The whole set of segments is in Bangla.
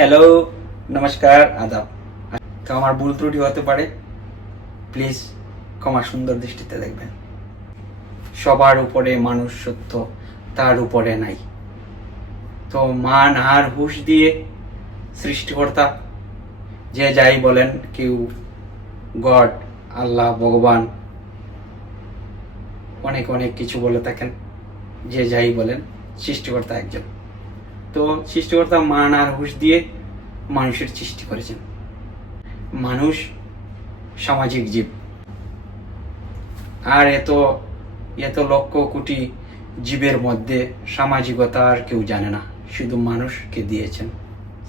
হ্যালো, নমস্কার, আদাব। তো আমার ভুল ত্রুটি হতে পারে, প্লিজ ক্ষমা সুন্দর দৃষ্টিতে দেখবেন। সবার উপরে মানুষ সত্য, তার উপরে নাই। তো মান আর হুঁশ দিয়ে সৃষ্টিকর্তা যে যাই বলেন, কেউ গড, আল্লাহ, ভগবান, অনেক অনেক কিছু বলে থাকেন, যে যাই বলেন, সৃষ্টিকর্তা একজন। তো সৃষ্টিকর্তা মান আর হুঁশ দিয়ে মানুষের সৃষ্টি করেছেন। মানুষ সামাজিক জীব, আর এত এত লক্ষ কোটি জীবের মধ্যে সামাজিকতা আর কেউ জানে না, শুধু মানুষকে দিয়েছেন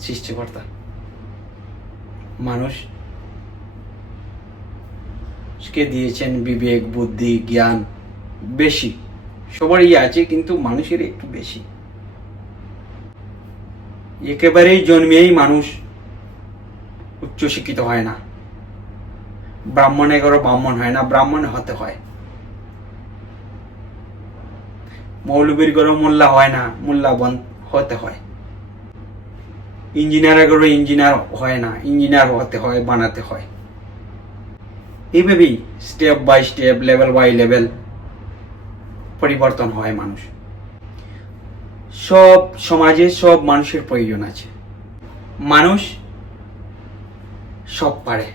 সৃষ্টিকর্তা। মানুষকে দিয়েছেন বিবেক, বুদ্ধি, জ্ঞান বেশি। সবারই আছে, কিন্তু মানুষের একটু বেশি। একেবারেই জন্মেই মানুষ উচ্চশিক্ষিত হয় না। ব্রাহ্মণে ঘরে ব্রাহ্মণ হয় না, ব্রাহ্মণ হতে হয়। মৌলবীর ঘরে মোল্লা হয় না, মোল্লা হতে হয়। ইঞ্জিনিয়ারের ঘরে ইঞ্জিনিয়ার হয় না, ইঞ্জিনিয়ার হতে হয়, বানাতে হয়। এইভাবেই step by step, level by level পরিবর্তন হয় মানুষ। সব সমাজে সব মানুষের প্রয়োজন আছে। মানুষ সব পারে,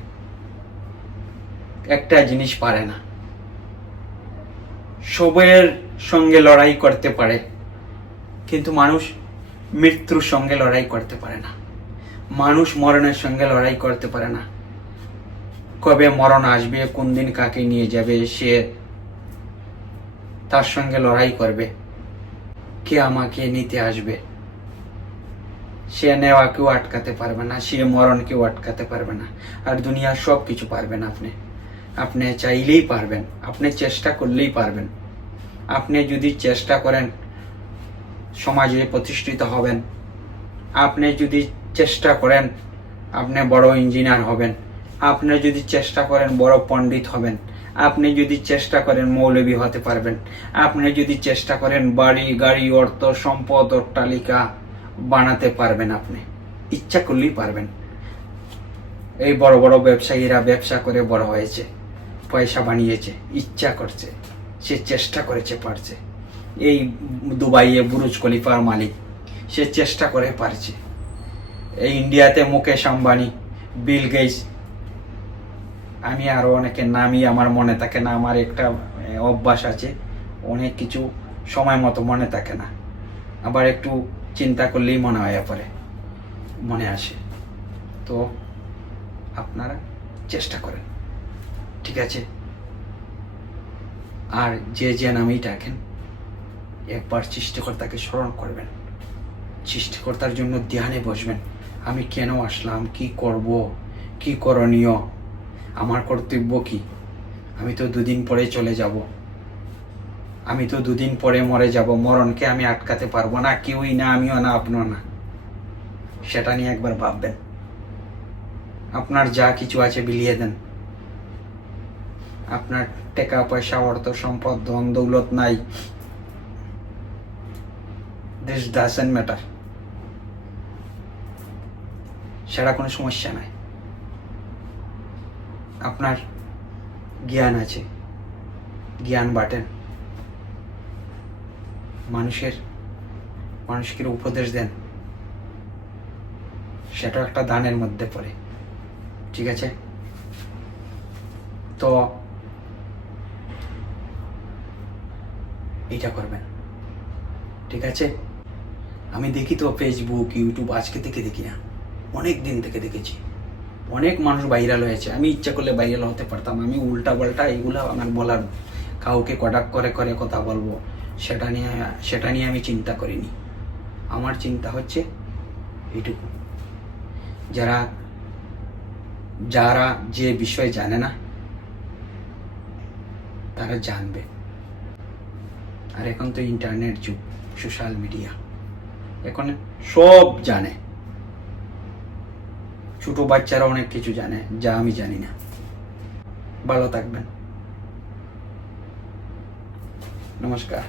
একটা জিনিস পারে না। সবের সঙ্গে লড়াই করতে পারে, কিন্তু মানুষ মৃত্যুর সঙ্গে লড়াই করতে পারে না। মানুষ মরণের সঙ্গে লড়াই করতে পারে না। কবে মরণ আসবে, কোন দিন কাকে নিয়ে যাবে, সে তার সঙ্গে লড়াই করবে। কে আমাকে নিতে আসবে, সে নেওয়া কেউ আটকাতে পারবে না, সে মরণ কেউ আটকাতে পারবে না। আর দুনিয়ার সব কিছু পারবেন আপনি চাইলেই পারবেন, আপনি চেষ্টা করলেই পারবেন। আপনি যদি চেষ্টা করেন সমাজে প্রতিষ্ঠিত হবেন। আপনি যদি চেষ্টা করেন আপনি বড় ইঞ্জিনিয়ার হবেন। আপনি যদি চেষ্টা করেন বড় পণ্ডিত হবেন। আপনি যদি চেষ্টা করেন মৌলবী হতে পারবেন। আপনি যদি চেষ্টা করেন বাড়ি, গাড়ি, অর্থ, সম্পদ, অট্টালিকা বানাতে পারবেন। আপনি ইচ্ছা করলেই পারবেন। এই বড় বড় ব্যবসায়ীরা ব্যবসা করে বড় হয়েছে, পয়সা বানিয়েছে, ইচ্ছা করছে, সে চেষ্টা করেছে, পারছে। এই দুবাইয়ে বুরুজ খলিফার মালিক, সে চেষ্টা করে পারছে। এই ইন্ডিয়াতে মুকেশ আম্বানি, বিল গেটস, আমি আরো অনেকের নামই আমার মনে থাকে না। আমার একটা অভ্যাস আছে, অনেক কিছু সময় মতো মনে থাকে না, আবার একটু চিন্তা করলেই মনে হয় পরে মনে আসে। তো আপনারা চেষ্টা করেন, ঠিক আছে? আর যে নামেই ডাকেন, একবার সৃষ্টিকর্তাকে স্মরণ করবেন। সৃষ্টিকর্তার জন্য ধ্যানে বসবেন। আমি কেন আসলাম, কি করব, কি করণীয়, আমার কর্তব্য কি? আমি তো দুদিন পরে চলে যাব, আমি তো দুদিন পরে মরে যাব। মরণকে আমি আটকাতে পারবো না, কেউই না, আমিও না, আপনিও না। সেটা নিয়ে একবার ভাববেন। আপনার যা কিছু আছে বিলিয়ে দেন। আপনার টাকা পয়সা, অর্থ সম্পদ, ধন দৌলত নাই, দিস ডাজন্ট ম্যাটার, সেটা কোনো সমস্যা নাই। আপনার জ্ঞান আছে, জ্ঞান বাটেন, মানুষকে উপদেশ দেন, সেটাও একটা দানের মধ্যে পড়ে, ঠিক আছে? তো এটা করবেন, ঠিক আছে? আমি দেখি তো ফেসবুক, ইউটিউব, আজকে থেকে দেখি না, অনেক দিন থেকে দেখেছি। অনেক মানুষ ভাইরাল হয়েছে। আমি ইচ্ছা করলে ভাইরাল হতে পারতাম। আমি উল্টা পাল্টা এগুলো আমার বলার, কাউকে কটাক্ষ করে করে কথা বলবো, সেটা নিয়ে আমি চিন্তা করিনি। আমার চিন্তা হচ্ছে এইটুকু, যারা যে বিষয় জানে না তারা জানবে। আর এখন তো ইন্টারনেট যুগ, সোশ্যাল মিডিয়া, এখন সব জানে। ছোট বাচ্চারা অনেক কিছু জানে যা আমি জানি না। ভালো থাকবেন, নমস্কার।